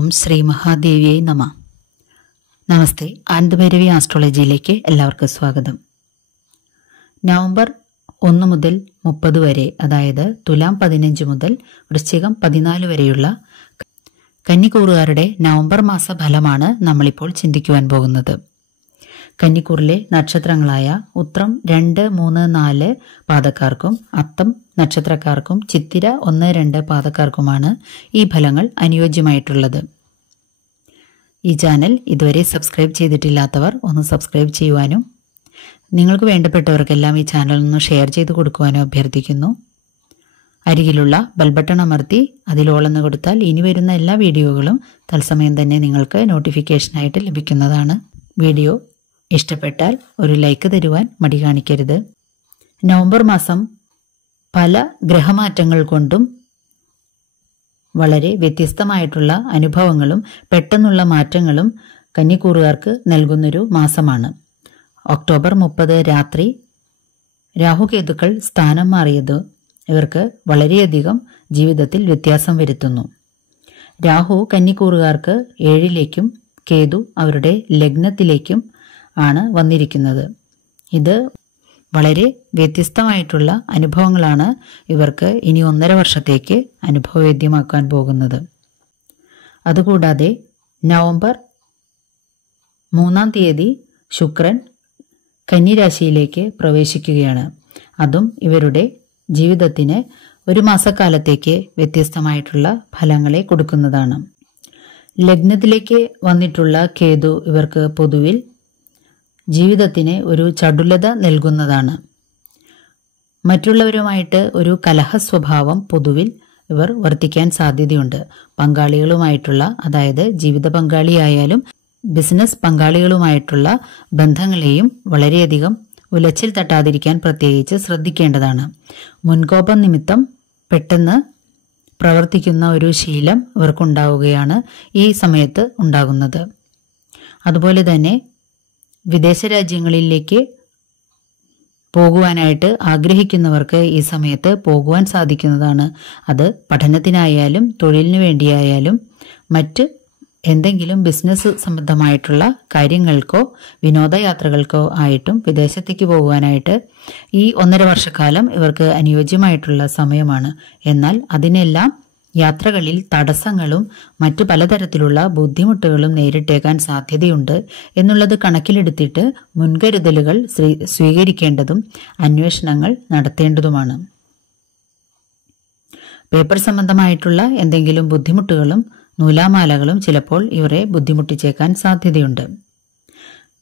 ഓം ശ്രീ മഹാദേവിയെ നമ. നമസ്തേ. ആനന്ദഭൈരവി ആസ്ട്രോളജിയിലേക്ക് എല്ലാവർക്കും സ്വാഗതം. നവംബർ 1 മുതൽ 30 വരെ, അതായത് തുലാം 15 മുതൽ വൃശ്ചികം 14 വരെയുള്ള കന്നിക്കൂറുകാരുടെ നവംബർ മാസ ഫലമാണ് നമ്മളിപ്പോൾ ചിന്തിക്കുവാൻ പോകുന്നത്. കന്നിക്കൂറിലെ നക്ഷത്രങ്ങളായ ഉത്രം 2, 3, 4 പാദക്കാർക്കും അത്തം നക്ഷത്രക്കാർക്കും ചിത്തിര 1, 2 പാദക്കാർക്കുമാണ് ഈ ഫലങ്ങൾ അനുയോജ്യമായിട്ടുള്ളത്. ഈ ചാനൽ ഇതുവരെ സബ്സ്ക്രൈബ് ചെയ്തിട്ടില്ലാത്തവർ ഒന്ന് സബ്സ്ക്രൈബ് ചെയ്യുവാനും നിങ്ങൾക്ക് വേണ്ടപ്പെട്ടവർക്കെല്ലാം ഈ ചാനൽ ഒന്ന് ഷെയർ ചെയ്ത് കൊടുക്കുവാനും അഭ്യർത്ഥിക്കുന്നു. അരികിലുള്ള ബെൽ ബട്ടൺ അമർത്തി അതിൽ ഓളെന്ന് കൊടുത്താൽ ഇനി വരുന്ന എല്ലാ വീഡിയോകളും തത്സമയം തന്നെ നിങ്ങൾക്ക് നോട്ടിഫിക്കേഷനായിട്ട് ലഭിക്കുന്നതാണ്. വീഡിയോ ഇഷ്ടപ്പെട്ടാൽ ഒരു ലൈക്ക് തരുവാൻ മടി കാണിക്കരുത്. നവംബർ മാസം പല ഗ്രഹമാറ്റങ്ങൾ കൊണ്ടും വളരെ വ്യത്യസ്തമായിട്ടുള്ള അനുഭവങ്ങളും പെട്ടെന്നുള്ള മാറ്റങ്ങളും കന്നിക്കൂറുകാർക്ക് നൽകുന്നൊരു മാസമാണ്. ഒക്ടോബർ 30 രാത്രി രാഹുകേതുക്കൾ സ്ഥാനം മാറിയത് ഇവർക്ക് വളരെയധികം ജീവിതത്തിൽ വ്യത്യാസം വരുത്തുന്നു. രാഹു കന്നിക്കൂറുകാർക്ക് 7ലേക്കും കേതു അവരുടെ ലഗ്നത്തിലേക്കും ആണ് വന്നിരിക്കുന്നത്. ഇത് വളരെ വ്യത്യസ്തമായിട്ടുള്ള അനുഭവങ്ങളാണ് ഇവർക്ക് ഇനി 1.5 വർഷത്തേക്ക് അനുഭവവേദ്യമാക്കാൻ പോകുന്നത്. അതുകൂടാതെ നവംബർ 3 തീയതി ശുക്രൻ കന്നിരാശിയിലേക്ക് പ്രവേശിക്കുകയാണ്. അതും ഇവരുടെ ജീവിതത്തിന് ഒരു മാസക്കാലത്തേക്ക് വ്യത്യസ്തമായിട്ടുള്ള ഫലങ്ങളെ കൊടുക്കുന്നതാണ്. ലഗ്നത്തിലേക്ക് വന്നിട്ടുള്ള കേതു ഇവർക്ക് പൊതുവിൽ ജീവിതത്തിന് ഒരു ചടുലത നൽകുന്നതാണ്. മറ്റുള്ളവരുമായിട്ട് ഒരു കലഹ സ്വഭാവം പൊതുവിൽ ഇവർ വർത്തിക്കാൻ സാധ്യതയുണ്ട്. പങ്കാളികളുമായിട്ടുള്ള, അതായത് ജീവിത പങ്കാളിയായാലും ബിസിനസ് പങ്കാളികളുമായിട്ടുള്ള ബന്ധങ്ങളെയും വളരെയധികം ഉലച്ചിൽ തട്ടാതിരിക്കാൻ പ്രത്യേകിച്ച് ശ്രദ്ധിക്കേണ്ടതാണ്. മുൻകോപം നിമിത്തം പെട്ടെന്ന് പ്രവർത്തിക്കുന്ന ഒരു ശീലം ഇവർക്കുണ്ടാവുകയാണ് ഈ സമയത്ത് ഉണ്ടാകുന്നത്. അതുപോലെ തന്നെ വിദേശ രാജ്യങ്ങളിലേക്ക് പോകുവാനായിട്ട് ആഗ്രഹിക്കുന്നവർക്ക് ഈ സമയത്ത് പോകുവാൻ സാധിക്കുന്നതാണ്. അത് പഠനത്തിനായാലും തൊഴിലിനു വേണ്ടിയായാലും മറ്റ് എന്തെങ്കിലും ബിസിനസ് സംബന്ധമായിട്ടുള്ള കാര്യങ്ങൾക്കോ വിനോദയാത്രകൾക്കോ ആയിട്ടും വിദേശത്തേക്ക് പോകുവാനായിട്ട് ഈ 1.5 വർഷക്കാലം ഇവർക്ക് അനുയോജ്യമായിട്ടുള്ള സമയമാണ്. എന്നാൽ അതിനെല്ലാം യാത്രകളിൽ തടസ്സങ്ങളും മറ്റു പലതരത്തിലുള്ള ബുദ്ധിമുട്ടുകളും നേരിട്ടേക്കാൻ സാധ്യതയുണ്ട് എന്നുള്ളത് കണക്കിലെടുത്തിട്ട് മുൻകരുതലുകൾ സ്വീകരിക്കേണ്ടതും അന്വേഷണങ്ങൾ നടത്തേണ്ടതുമാണ്. പേപ്പർ സംബന്ധമായിട്ടുള്ള എന്തെങ്കിലും ബുദ്ധിമുട്ടുകളും നൂലാമാലകളും ചിലപ്പോൾ ഇവരെ ബുദ്ധിമുട്ടിച്ചേക്കാൻ സാധ്യതയുണ്ട്.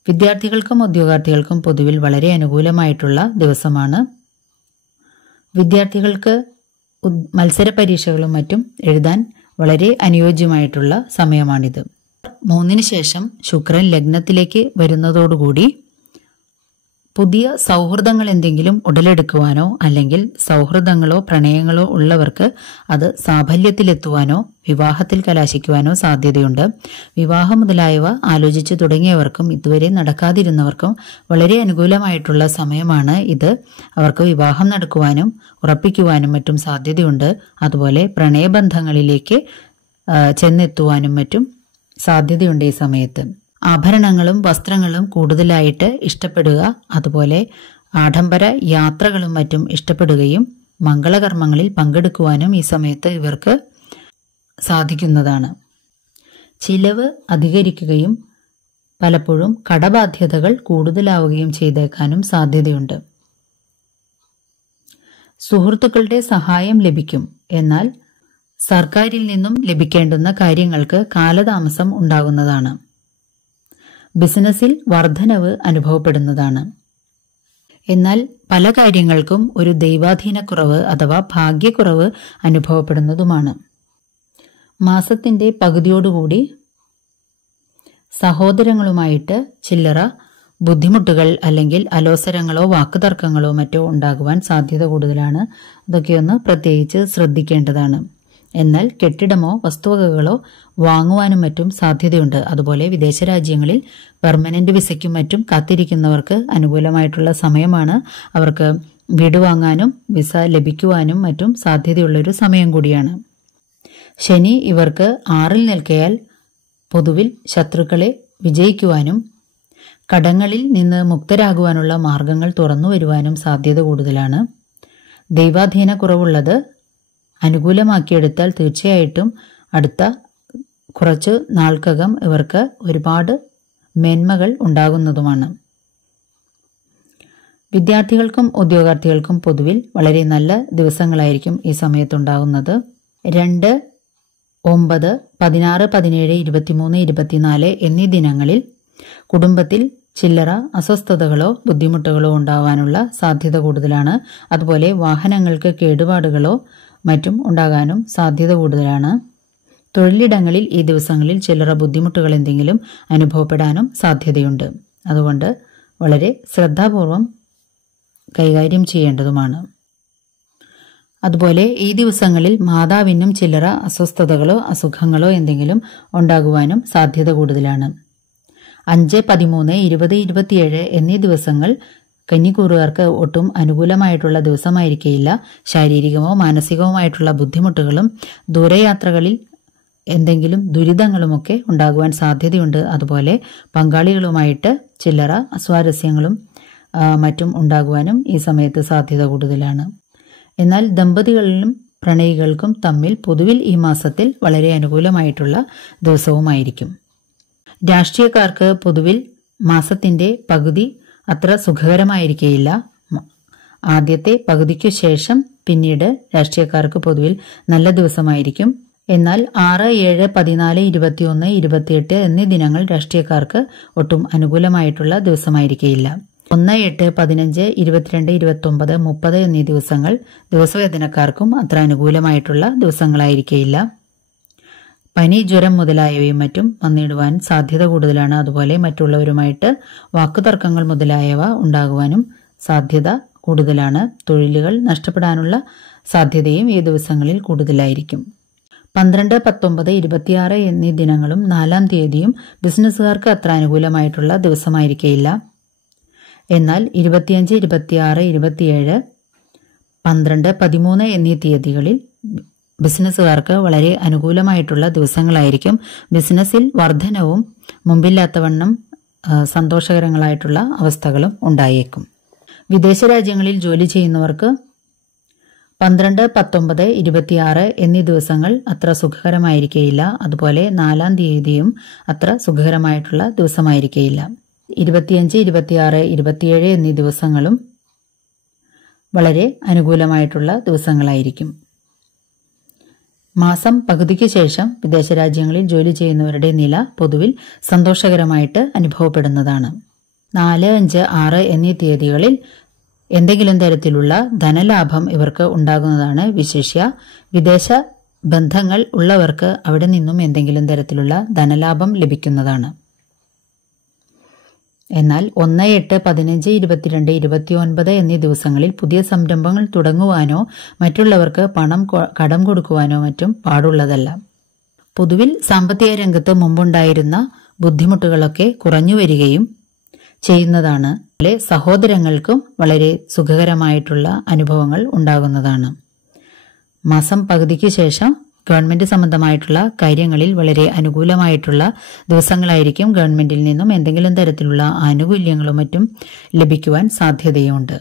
വിദ്യാർത്ഥികൾക്കും ഉദ്യോഗാർത്ഥികൾക്കും പൊതുവിൽ വളരെ അനുകൂലമായിട്ടുള്ള ദിവസമാണ്. വിദ്യാർത്ഥികൾക്ക് മത്സര പരീക്ഷകളും മറ്റും എഴുതാൻ വളരെ അനുയോജ്യമായിട്ടുള്ള സമയമാണിത്. 3 ശേഷം ശുക്രൻ ലഗ്നത്തിലേക്ക് വരുന്നതോടുകൂടി പുതിയ സൗഹൃദങ്ങൾ എന്തെങ്കിലും ഉടലെടുക്കുവാനോ അല്ലെങ്കിൽ സൗഹൃദങ്ങളോ പ്രണയങ്ങളോ ഉള്ളവർക്ക് അത് സാഫല്യത്തിലെത്തുവാനോ വിവാഹത്തിൽ കലാശിക്കുവാനോ സാധ്യതയുണ്ട്. വിവാഹം മുതലായവ ആലോചിച്ചു തുടങ്ങിയവർക്കും ഇതുവരെ നടക്കാതിരുന്നവർക്കും വളരെ അനുകൂലമായിട്ടുള്ള സമയമാണ് ഇത്. അവർക്ക് വിവാഹം നടക്കുവാനും ഉറപ്പിക്കുവാനും മറ്റും സാധ്യതയുണ്ട്. അതുപോലെ പ്രണയബന്ധങ്ങളിലേക്ക് ചെന്നെത്തുവാനും മറ്റും സാധ്യതയുണ്ട് ഈ സമയത്ത്. ആഭരണങ്ങളും വസ്ത്രങ്ങളും കൂടുതലായിട്ട് ഇഷ്ടപ്പെടുക, അതുപോലെ ആഡംബര യാത്രകളും മറ്റും ഇഷ്ടപ്പെടുകയും മംഗളകർമ്മങ്ങളിൽ പങ്കെടുക്കുവാനും ഈ സമയത്ത് ഇവർക്ക് സാധിക്കുന്നതാണ്. ചിലവ് അധികരിക്കുകയും പലപ്പോഴും കടബാധ്യതകൾ കൂടുതലാവുകയും ചെയ്തേക്കാനും സാധ്യതയുണ്ട്. സുഹൃത്തുക്കളുടെ സഹായം ലഭിക്കും. എന്നാൽ സർക്കാരിൽ നിന്നും ലഭിക്കേണ്ടുന്ന കാര്യങ്ങൾക്ക് കാലതാമസം ഉണ്ടാകുന്നതാണ്. ബിസിനസ്സിൽ വർധനവ് അനുഭവപ്പെടുന്നതാണ്. എന്നാൽ പല കാര്യങ്ങൾക്കും ഒരു ദൈവാധീനക്കുറവ് അഥവാ ഭാഗ്യക്കുറവ് അനുഭവപ്പെടുന്നതുമാണ്. മാസത്തിന്റെ പകുതിയോടുകൂടി സഹോദരങ്ങളുമായിട്ട് ചില്ലറ ബുദ്ധിമുട്ടുകൾ അല്ലെങ്കിൽ അലോസരങ്ങളോ വാക്കുതർക്കങ്ങളോ മറ്റോ ഉണ്ടാകുവാൻ സാധ്യത കൂടുതലാണ്. അതൊക്കെയൊന്ന് പ്രത്യേകിച്ച് ശ്രദ്ധിക്കേണ്ടതാണ്. എന്നാൽ കെട്ടിടമോ വസ്തുവകകളോ വാങ്ങുവാനും മറ്റും സാധ്യതയുണ്ട്. അതുപോലെ വിദേശ രാജ്യങ്ങളിൽ പെർമനന്റ് വിസയ്ക്കും മറ്റും കാത്തിരിക്കുന്നവർക്ക് അനുകൂലമായിട്ടുള്ള സമയമാണ്. അവർക്ക് വീട് വാങ്ങാനും വിസ ലഭിക്കുവാനും മറ്റും സാധ്യതയുള്ളൊരു സമയം കൂടിയാണ്. ശനി ഇവർക്ക് 6ൽ നിൽക്കയാൽ പൊതുവിൽ ശത്രുക്കളെ വിജയിക്കുവാനും കടങ്ങളിൽ നിന്ന് മുക്തരാകുവാനുള്ള മാർഗങ്ങൾ തുറന്നു വരുവാനും സാധ്യത കൂടുതലാണ്. ദൈവാധീന കുറവുള്ളത് അനുകൂലമാക്കിയെടുത്താൽ തീർച്ചയായിട്ടും അടുത്ത കുറച്ച് നാൾക്കകം ഇവർക്ക് ഒരുപാട് മേന്മകൾ ഉണ്ടാകുന്നതുമാണ്. വിദ്യാർത്ഥികൾക്കും ഉദ്യോഗാർത്ഥികൾക്കും പൊതുവിൽ വളരെ നല്ല ദിവസങ്ങളായിരിക്കും ഈ സമയത്തുണ്ടാകുന്നത്. 2, 9, 16, 17, 23, 24 എന്നീ ദിനങ്ങളിൽ കുടുംബത്തിൽ ചില്ലറ അസ്വസ്ഥതകളോ ബുദ്ധിമുട്ടുകളോ ഉണ്ടാവാനുള്ള സാധ്യത കൂടുതലാണ്. അതുപോലെ വാഹനങ്ങൾക്ക് കേടുപാടുകളോ മറ്റും ഉണ്ടാകാനും സാധ്യത കൂടുതലാണ്. തൊഴിലിടങ്ങളിൽ ഈ ദിവസങ്ങളിൽ ചില്ലറ ബുദ്ധിമുട്ടുകൾ എന്തെങ്കിലും അനുഭവപ്പെടാനും സാധ്യതയുണ്ട്. അതുകൊണ്ട് വളരെ ശ്രദ്ധാപൂർവം കൈകാര്യം ചെയ്യേണ്ടതുമാണ്. അതുപോലെ ഈ ദിവസങ്ങളിൽ മാതാവിനും ചില്ലറ അസ്വസ്ഥതകളോ അസുഖങ്ങളോ എന്തെങ്കിലും ഉണ്ടാകുവാനും സാധ്യത കൂടുതലാണ്. 5, 13, 20, 27 എന്നീ ദിവസങ്ങൾ കന്നിക്കൂറുകാർക്ക് ഒട്ടും അനുകൂലമായിട്ടുള്ള ദിവസമായിരിക്കില്ല. ശാരീരികമോ മാനസികവുമായിട്ടുള്ള ബുദ്ധിമുട്ടുകളും ദൂരയാത്രകളിൽ എന്തെങ്കിലും ദുരിതങ്ങളുമൊക്കെ ഉണ്ടാകുവാൻ സാധ്യതയുണ്ട്. അതുപോലെ പങ്കാളികളുമായിട്ട് ചില്ലറ അസ്വാരസ്യങ്ങളും മറ്റും ഉണ്ടാകുവാനും ഈ സമയത്ത് സാധ്യത കൂടുതലാണ്. എന്നാൽ ദമ്പതികളിലും പ്രണയികൾക്കും തമ്മിൽ പൊതുവിൽ ഈ മാസത്തിൽ വളരെ അനുകൂലമായിട്ടുള്ള ദിവസവുമായിരിക്കും. രാഷ്ട്രീയക്കാർക്ക് പൊതുവിൽ മാസത്തിന്റെ പകുതി അത്ര സുഖകരമായിരിക്കില്ല. ആദ്യത്തെ പകുതിക്കു ശേഷം പിന്നീട് രാഷ്ട്രീയക്കാർക്ക് പൊതുവിൽ നല്ല ദിവസമായിരിക്കും. എന്നാൽ 6, 7, 14, 21, 28 എന്നീ ദിനങ്ങൾ രാഷ്ട്രീയക്കാർക്ക് ഒട്ടും അനുകൂലമായിട്ടുള്ള ദിവസമായിരിക്കില്ല. 1, 8, 15, 22, 29, 30 എന്നീ ദിവസങ്ങൾ ദിവസവേതനക്കാർക്കും അത്ര അനുകൂലമായിട്ടുള്ള ദിവസങ്ങളായിരിക്കില്ല. പനി, ജ്വരം മുതലായവയും മറ്റും വന്നിടുവാൻ സാധ്യത കൂടുതലാണ്. അതുപോലെ മറ്റുള്ളവരുമായിട്ട് വാക്കുതർക്കങ്ങൾ മുതലായവ ഉണ്ടാകുവാനും സാധ്യത കൂടുതലാണ്. തൊഴിലുകൾ നഷ്ടപ്പെടാനുള്ള സാധ്യതയും ഈ ദിവസങ്ങളിൽ കൂടുതലായിരിക്കും. 12, 19, 26 എന്നീ ദിനങ്ങളും 4-ാം തീയതിയും ബിസിനസ്സുകാർക്ക് അത്ര അനുകൂലമായിട്ടുള്ള ദിവസമായിരിക്കില്ല. എന്നാൽ 25, 26, 27, 12, 13 എന്നീ തീയതികളിൽ ബിസിനസ്സുകാർക്ക് വളരെ അനുകൂലമായിട്ടുള്ള ദിവസങ്ങളായിരിക്കും. ബിസിനസ്സിൽ വർധനവും മുമ്പില്ലാത്തവണ്ണം സന്തോഷകരങ്ങളായിട്ടുള്ള അവസ്ഥകളും ഉണ്ടായേക്കും. വിദേശ രാജ്യങ്ങളിൽ ജോലി ചെയ്യുന്നവർക്ക് 12, 19, 26 എന്നീ ദിവസങ്ങൾ അത്ര സുഖകരമായിരിക്കില്ല. അതുപോലെ 4-ാം തീയതിയും അത്ര സുഖകരമായിട്ടുള്ള ദിവസമായിരിക്കില്ല. 25, 26, 27 എന്നീ ദിവസങ്ങളും വളരെ അനുകൂലമായിട്ടുള്ള ദിവസങ്ങളായിരിക്കും. മാസം പകുതിക്ക് ശേഷം വിദേശ രാജ്യങ്ങളിൽ ജോലി ചെയ്യുന്നവരുടെ നില പൊതുവിൽ സന്തോഷകരമായിട്ട് അനുഭവപ്പെടുന്നതാണ്. 4, 5, 6 എന്നീ തീയതികളിൽ എന്തെങ്കിലും തരത്തിലുള്ള ധനലാഭം ഇവർക്ക് ഉണ്ടാകുന്നതാണ്. വിശേഷ്യ വിദേശ ബന്ധങ്ങൾ ഉള്ളവർക്ക് അവിടെ നിന്നും എന്തെങ്കിലും തരത്തിലുള്ള ധനലാഭം ലഭിക്കുന്നതാണ്. എന്നാൽ 1, 8, 15, 22, 29 എന്നീ ദിവസങ്ങളിൽ പുതിയ സംരംഭങ്ങൾ തുടങ്ങുവാനോ മറ്റുള്ളവർക്ക് പണം കടം കൊടുക്കുവാനോ മറ്റും പാടുള്ളതല്ല. പൊതുവിൽ സാമ്പത്തിക രംഗത്ത് മുമ്പുണ്ടായിരുന്ന ബുദ്ധിമുട്ടുകളൊക്കെ കുറഞ്ഞു വരികയും ചെയ്യുന്നതാണ്. സഹോദരങ്ങൾക്കും വളരെ സുഖകരമായിട്ടുള്ള അനുഭവങ്ങൾ ഉണ്ടാകുന്നതാണ്. മാസം പകുതിക്ക് ശേഷം ഗവൺമെന്റ് സംബന്ധമായിട്ടുള്ള കാര്യങ്ങളിൽ വളരെ അനുകൂലമായിട്ടുള്ള ദിവസങ്ങളായിരിക്കും. ഗവൺമെന്റിൽ നിന്നും എന്തെങ്കിലും തരത്തിലുള്ള ആനുകൂല്യങ്ങളും മറ്റും ലഭിക്കുവാൻ സാധ്യതയുണ്ട്.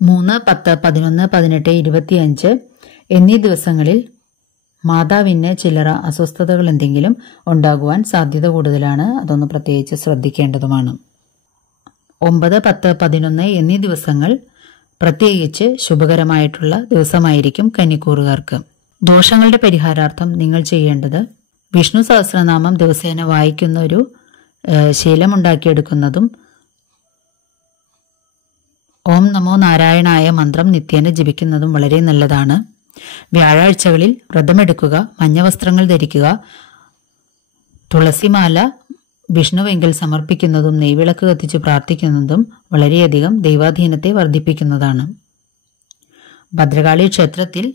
3, 10, 11, 18, 25 എന്നീ ദിവസങ്ങളിൽ മാതാവിന് ചില്ലറ അസ്വസ്ഥതകൾ എന്തെങ്കിലും ഉണ്ടാകുവാൻ സാധ്യത കൂടുതലാണ്. അതൊന്ന് പ്രത്യേകിച്ച് ശ്രദ്ധിക്കേണ്ടതുമാണ്. 9, 10, 11 എന്നീ ദിവസങ്ങൾ പ്രത്യേകിച്ച് ശുഭകരമായിട്ടുള്ള ദിവസമായിരിക്കും കന്നിക്കൂറുകാർക്ക്. ദോഷങ്ങളുടെ പരിഹാരാർത്ഥം നിങ്ങൾ ചെയ്യേണ്ടത് വിഷ്ണു സഹസ്രനാമം ദിവസേന വായിക്കുന്ന ഒരു ശീലമുണ്ടാക്കിയെടുക്കുന്നതും ഓം നമോ നാരായണായ മന്ത്രം നിത്യേന ജപിക്കുന്നതും വളരെ നല്ലതാണ്. വ്യാഴാഴ്ചകളിൽ വ്രതമെടുക്കുക, മഞ്ഞ വസ്ത്രങ്ങൾ ധരിക്കുക, തുളസിമാല വിഷ്ണുവെങ്കിൽ സമർപ്പിക്കുന്നതും നെയ്വിളക്ക് കത്തിച്ച് പ്രാർത്ഥിക്കുന്നതും വളരെയധികം ദൈവാധീനത്തെ വർദ്ധിപ്പിക്കുന്നതാണ്. ഭദ്രകാളി ക്ഷേത്രത്തിൽ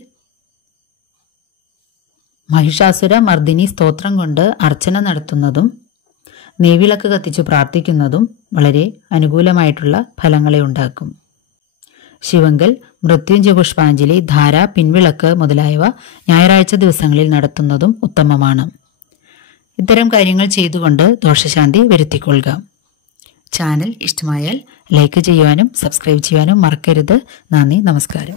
മഹിഷാസുര മർദിനി സ്തോത്രം കൊണ്ട് അർച്ചന നടത്തുന്നതും നെയ്വിളക്ക് കത്തിച്ചു പ്രാർത്ഥിക്കുന്നതും വളരെ അനുകൂലമായിട്ടുള്ള ഫലങ്ങളെ ഉണ്ടാക്കും. ശിവങ്കൽ, മൃത്യുഞ്ജയ പുഷ്പാഞ്ജലി, ധാര, പിൻവിളക്ക് മുതലായവ ഞായറാഴ്ച ദിവസങ്ങളിൽ നടത്തുന്നതും ഉത്തമമാണ്. ഇത്തരം കാര്യങ്ങൾ ചെയ്തുകൊണ്ട് ദോഷശാന്തി വരുത്തിക്കൊള്ളുക. ചാനൽ ഇഷ്ടമായാൽ ലൈക്ക് ചെയ്യുവാനും സബ്സ്ക്രൈബ് ചെയ്യുവാനും മറക്കരുത്. നന്ദി, നമസ്കാരം.